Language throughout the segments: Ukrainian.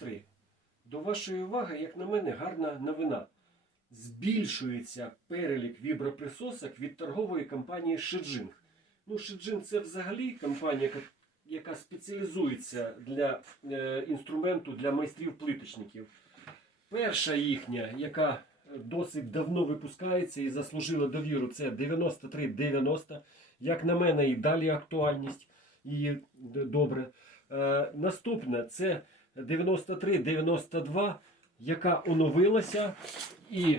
3. До вашої уваги, як на мене, гарна новина. Збільшується перелік віброприсосок від торгової компанії Шиджинг. Ну, Шиджинг це взагалі компанія, яка, спеціалізується для е, інструменту для майстрів-плиточників. Перша їхня, яка досить давно випускається і заслужила довіру, це 9390. Як на мене, і далі актуальність і добре. Е, наступна це 9392, яка оновилася і,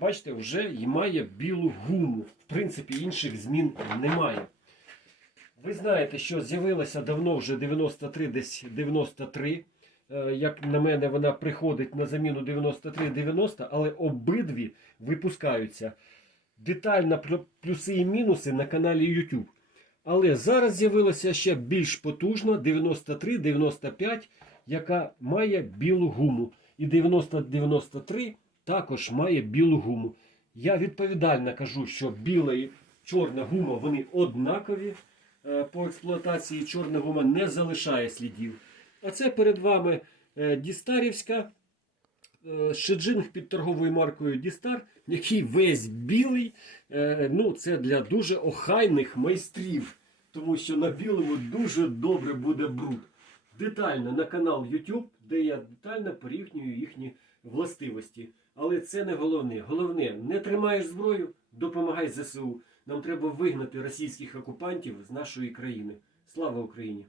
бачите, вже має білу гуму. В принципі, інших змін немає. Ви знаєте, що з'явилася давно вже 93, десь 93. Е, Як на мене, вона приходить на заміну 93-90, але обидві випускаються. Детально плюси і мінуси на каналі YouTube. Але зараз з'явилася ще більш потужна 93-95, яка має білу гуму. І 90-93 також має білу гуму. Я відповідально кажу, що біла і чорна гума вони однакові е, по експлуатації. Чорна гума не залишає слідів. А це перед вами е, Дістарівська шеджинг під торговою маркою Дістар, який весь білий. Е, Ну, це для дуже охайних майстрів, тому що на білому дуже добре буде бруд. Детально на канал YouTube, де я детально порівнюю їхні властивості. Але це не головне. Головне, не тримаєш зброю, допомагай ЗСУ. Нам треба вигнати російських окупантів з нашої країни. Слава Україні!